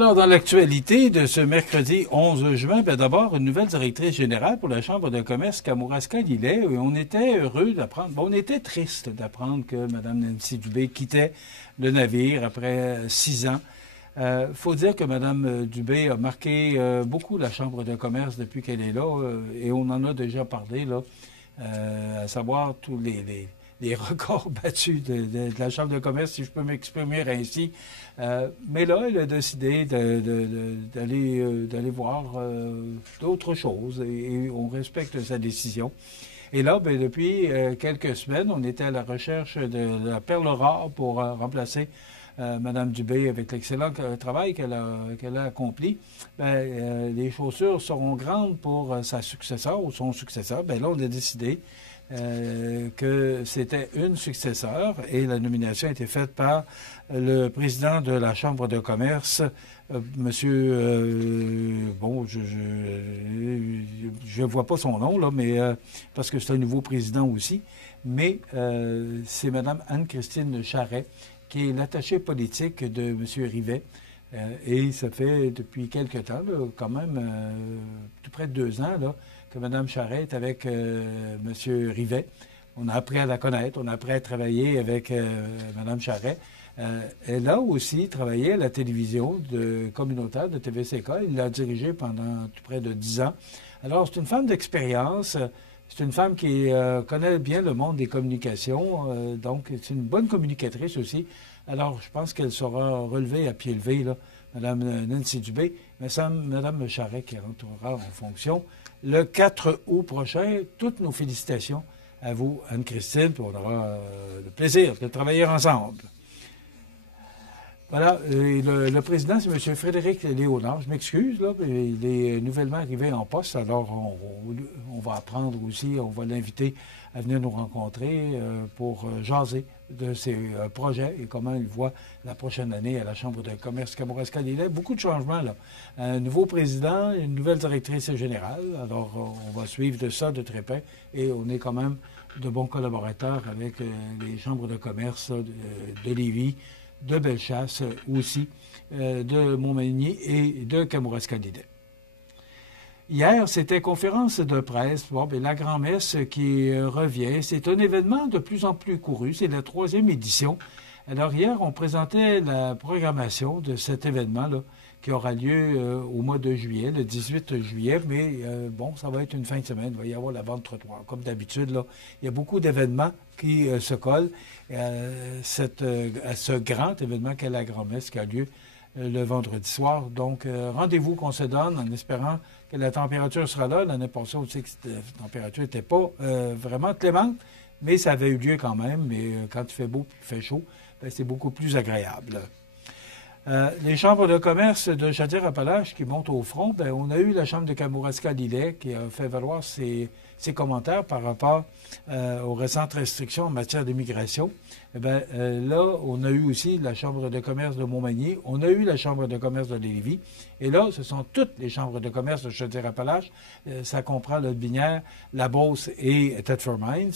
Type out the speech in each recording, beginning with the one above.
Alors, dans l'actualité de ce mercredi 11 juin, ben d'abord, une nouvelle directrice générale pour la Chambre de commerce Kamouraska-Lillet. On était heureux d'apprendre, on était triste d'apprendre que Mme Nancy Dubé quittait le navire après 6 ans. Faut dire que Mme Dubé a marqué beaucoup la Chambre de commerce depuis qu'elle est là, et on en a déjà parlé, là, à savoir tous les records battus de la Chambre de commerce, si je peux m'exprimer ainsi. Mais là, elle a décidé d'aller voir d'autres choses et on respecte sa décision. Et là, ben, depuis quelques semaines, on était à la recherche de la perle rare pour remplacer Mme Dubé avec l'excellent travail qu'elle a accompli. Ben, les chaussures seront grandes pour sa successeur ou son successeur. Ben, là, on a décidé que c'était une successeur et la nomination a été faite par le président de la Chambre de commerce, monsieur, bon, je vois pas son nom, là, mais parce que c'est un nouveau président aussi, mais c'est Mme Anne-Christine Charret, qui est l'attachée politique de M. Rivet. Et ça fait depuis quelque temps, là, quand même, tout près de 2 ans, là, que Mme Charret est avec M. Rivet. On a appris à la connaître, on a appris à travailler avec Mme Charret. Elle a aussi travaillé à la télévision communautaire de TVCK. Elle l'a dirigée pendant tout près de 10 ans. Alors, c'est une femme d'expérience. C'est une femme qui connaît bien le monde des communications. Donc, c'est une bonne communicatrice aussi. Alors, je pense qu'elle sera relevée à pied levé, là, Mme Nancy Dubé. Mais c'est Mme Charret qui rentrera en fonction le 4 août prochain. Toutes nos félicitations à vous, Anne-Christine, puis on aura le plaisir de travailler ensemble. Voilà, le président, c'est M. Frédéric Léonard. Je m'excuse, là, il est nouvellement arrivé en poste, alors on va apprendre aussi, on va l'inviter à venir nous rencontrer pour jaser de ses projets et comment il voit la prochaine année à la Chambre de commerce Kamouraska-Lillet. Beaucoup de changements, là. Un nouveau président, une nouvelle directrice générale, alors on va suivre de ça de très près et on est quand même de bons collaborateurs avec les chambres de commerce de Lévis, de Bellechasse aussi, de Montmagny et de Kamouraska-Lillet. Hier, c'était conférence de presse. Bon, bien, la grand-messe qui revient, c'est un événement de plus en plus couru. C'est la 3e édition. Alors hier, on présentait la programmation de cet événement-là qui aura lieu au mois de juillet, le 18 juillet. Mais bon, ça va être une fin de semaine. Il va y avoir la vente trottoir. Comme d'habitude, là, il y a beaucoup d'événements qui se collent à ce grand événement qu'est la grand-messe qui a lieu le vendredi soir. Donc, rendez-vous qu'on se donne en espérant que la température sera là. L'année passée, on sait que la température n'était pas vraiment clémente, mais ça avait eu lieu quand même. Mais quand il fait beau et il fait chaud, ben, c'est beaucoup plus agréable. Les chambres de commerce de Chaudière-Appalaches qui montent au front, ben, on a eu la chambre de Kamouraska-Lillet qui a fait valoir ses commentaires par rapport aux récentes restrictions en matière d'immigration. Eh bien, là, on a eu aussi la Chambre de commerce de Montmagny, on a eu la Chambre de commerce de Lévis, et là, ce sont toutes les chambres de commerce de Chaudière-Appalaches, ça comprend le Binière, la Beauce et Thetford Mines,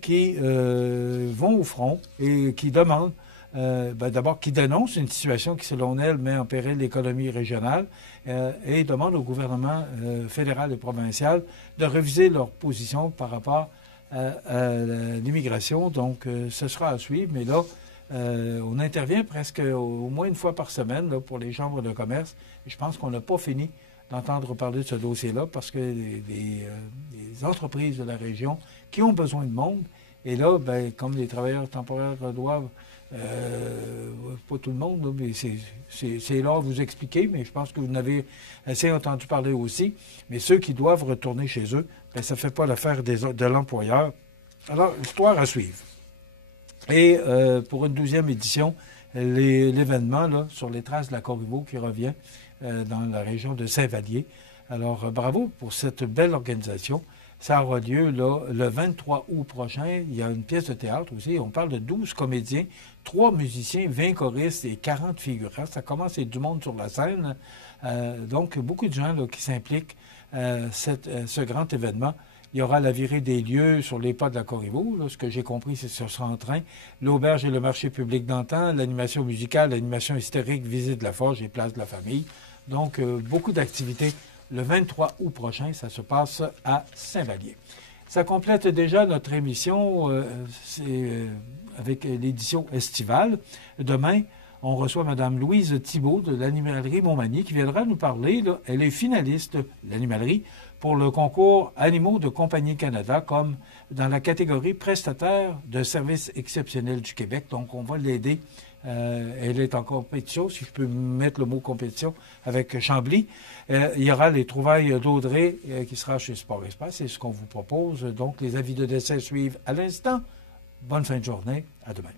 qui vont au front et qui demandent, d'abord, qui dénoncent une situation qui, selon elles, met en péril l'économie régionale et demandent au gouvernement fédéral et provincial de réviser leur position par rapport à l'immigration. Donc, ce sera à suivre. Mais là, on intervient presque au moins une fois par semaine là, pour les chambres de commerce. Et je pense qu'on n'a pas fini d'entendre parler de ce dossier-là parce que les entreprises de la région qui ont besoin de monde, et là, ben, comme les travailleurs temporaires doivent, pas tout le monde, là, mais c'est là à vous expliquer, mais je pense que vous en avez assez entendu parler aussi. Mais ceux qui doivent retourner chez eux, bien, ça ne fait pas l'affaire de l'employeur. Alors, histoire à suivre. Et pour une 12e édition, l'événement là, sur les traces de la Corriveau qui revient dans la région de Saint-Vallier. Alors, bravo pour cette belle organisation. Ça aura lieu là, le 23 août prochain. Il y a une pièce de théâtre aussi. On parle de 12 comédiens, 3 musiciens, 20 choristes et 40 figurants. Ça commence à être du monde sur la scène. Donc, beaucoup de gens là, qui s'impliquent à ce grand événement Il y aura la virée des lieux sur les pas de la Corriveau. Là, ce que j'ai compris, c'est que ce sera en train. L'auberge et le marché public d'antan, l'animation musicale, l'animation historique, visite de la forge et place de la famille. Donc, beaucoup d'activités. Le 23 août prochain, ça se passe à Saint-Vallier. Ça complète déjà notre émission avec l'édition estivale. Demain, on reçoit Mme Louise Thibault de l'animalerie Montmagny qui viendra nous parler. Là, elle est finaliste, l'animalerie, pour le concours Animaux de Compagnie Canada, comme dans la catégorie prestataire de services exceptionnels du Québec. Donc, on va l'aider. Elle est en compétition, si je peux mettre le mot compétition, avec Chambly. Il y aura les trouvailles d'Audrey qui sera chez Sport Espace. C'est ce qu'on vous propose. Donc, les avis de décès suivent à l'instant. Bonne fin de journée. À demain.